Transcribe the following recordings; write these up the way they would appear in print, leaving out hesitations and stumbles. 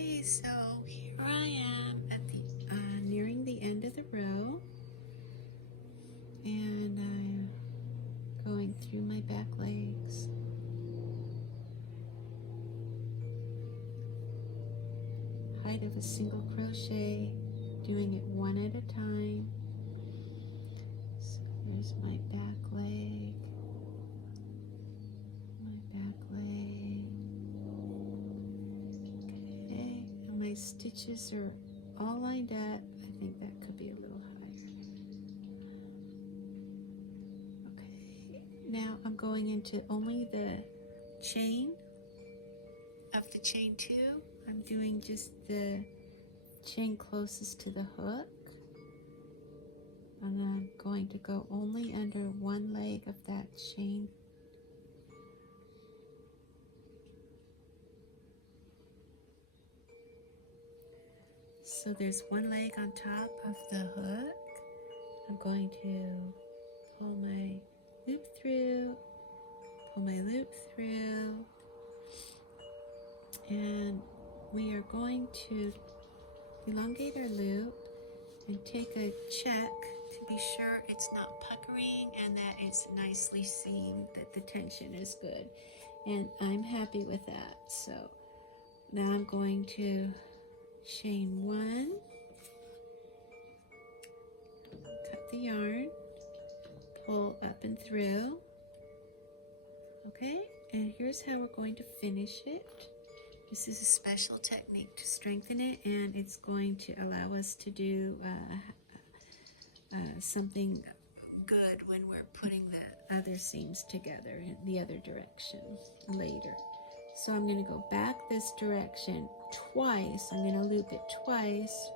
Okay, so here I am at the nearing the end of the row, and I'm going through my back legs. Height of a single crochet, doing it one at a time. So here's my back leg, okay, and my stitches are all lined up. I think that could be a little higher. Okay, now I'm going into only the chain of the chain 2. I'm doing just the chain closest to the hook, and I'm going to go only under one leg of that chain. So there's one leg on top of the hook. I'm going to pull my loop through, and we are going to elongate our loop and take a check to be sure it's not puckering and that it's nicely seamed, that the tension is good. And I'm happy with that. So now I'm going to chain 1, cut the yarn, pull up and through. Okay, and here's how we're going to finish it. This is a special technique to strengthen it, and it's going to allow us to do something good when we're putting the other seams together in the other direction later. So I'm going to go back this direction twice. I'm going to loop it twice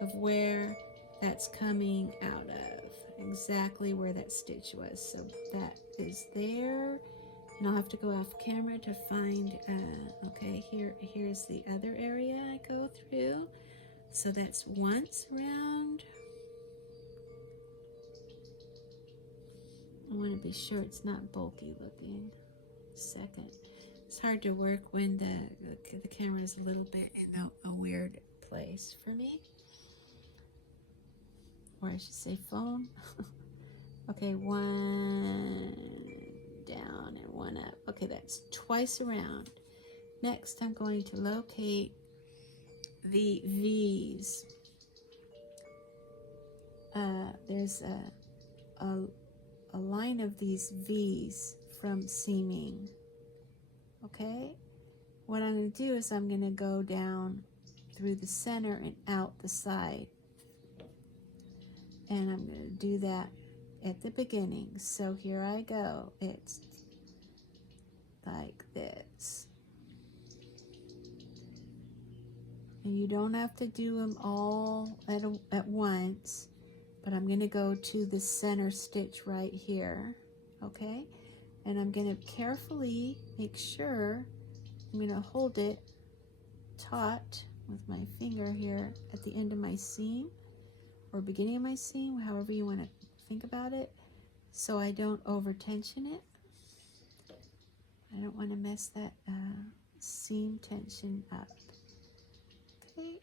of where that's coming out of, exactly where that stitch was. So that is there, and I'll have to go off camera to find, okay, here's the other area I go through. So that's once around. I want to be sure it's not bulky looking. Second. It's hard to work when the camera is a little bit in a weird place for me. Or I should say phone. Okay, one down and one up. Okay, that's twice around. Next, I'm going to locate the V's. There's a line of these V's from seaming. Okay, what I'm going to do is I'm going to go down through the center and out the side, and I'm going to do that at the beginning. So here I go. It's like this, and you don't have to do them all at once, but I'm going to go to the center stitch right here. Okay, and I'm going to carefully make sure I'm going to hold it taut with my finger here at the end of my seam, or beginning of my seam, however you want to think about it, so I don't over tension it. I don't want to mess that seam tension up. Okay.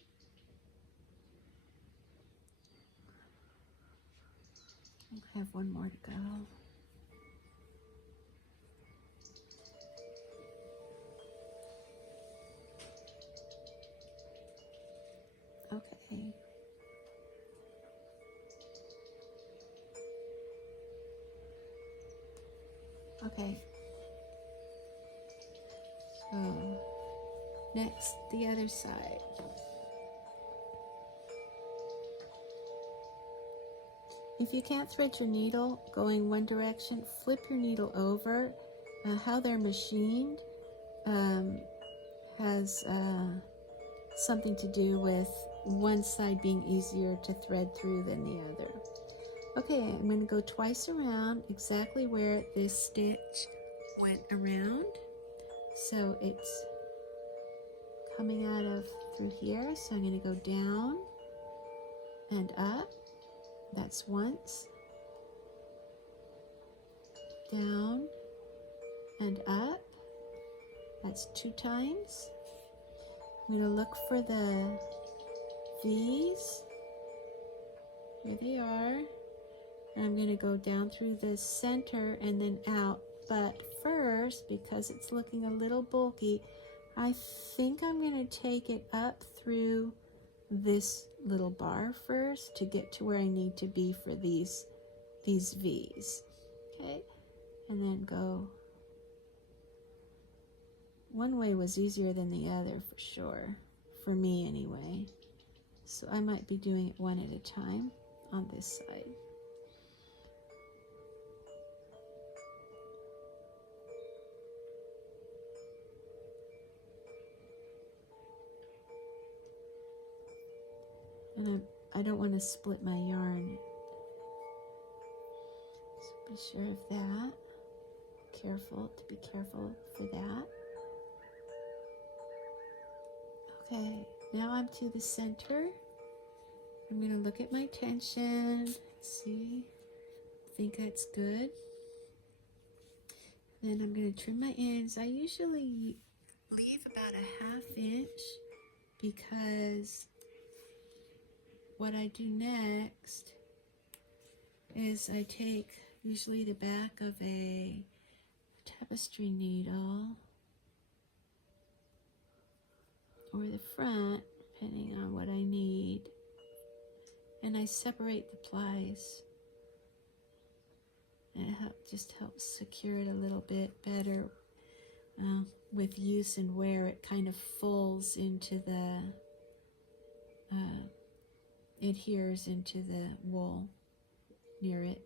I have one more to go. Okay. Okay. So next, the other side. If you can't thread your needle going one direction, flip your needle over. How they're machined has something to do with one side being easier to thread through than the other. Okay, I'm going to go twice around exactly where this stitch went around. So it's coming out of through here, so I'm going to go down and up. That's once. Down and up. That's 2 times. I'm going to look for the V's. Here they are. And I'm going to go down through the center and then out. But first, because it's looking a little bulky, I think I'm going to take it up through this little bar first to get to where I need to be for these V's. Okay, and then go. One way was easier than the other for sure, for me anyway. So I might be doing it one at a time on this side. And I don't want to split my yarn. So be sure of that. Be careful for that. Okay, now I'm to the center. I'm going to look at my tension. See, I think that's good. Then I'm going to trim my ends. I usually leave about a 1/2 inch because what I do next is I take usually the back of a tapestry needle or the front, depending on what I need, and I separate the plies, and it just helps secure it a little bit better. With use and wear, it kind of folds into the adheres into the wool near it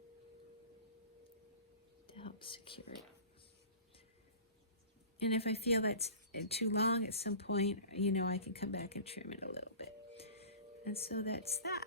to help secure it. And if I feel that's too long at some point, I can come back and trim it a little bit. And so that's that.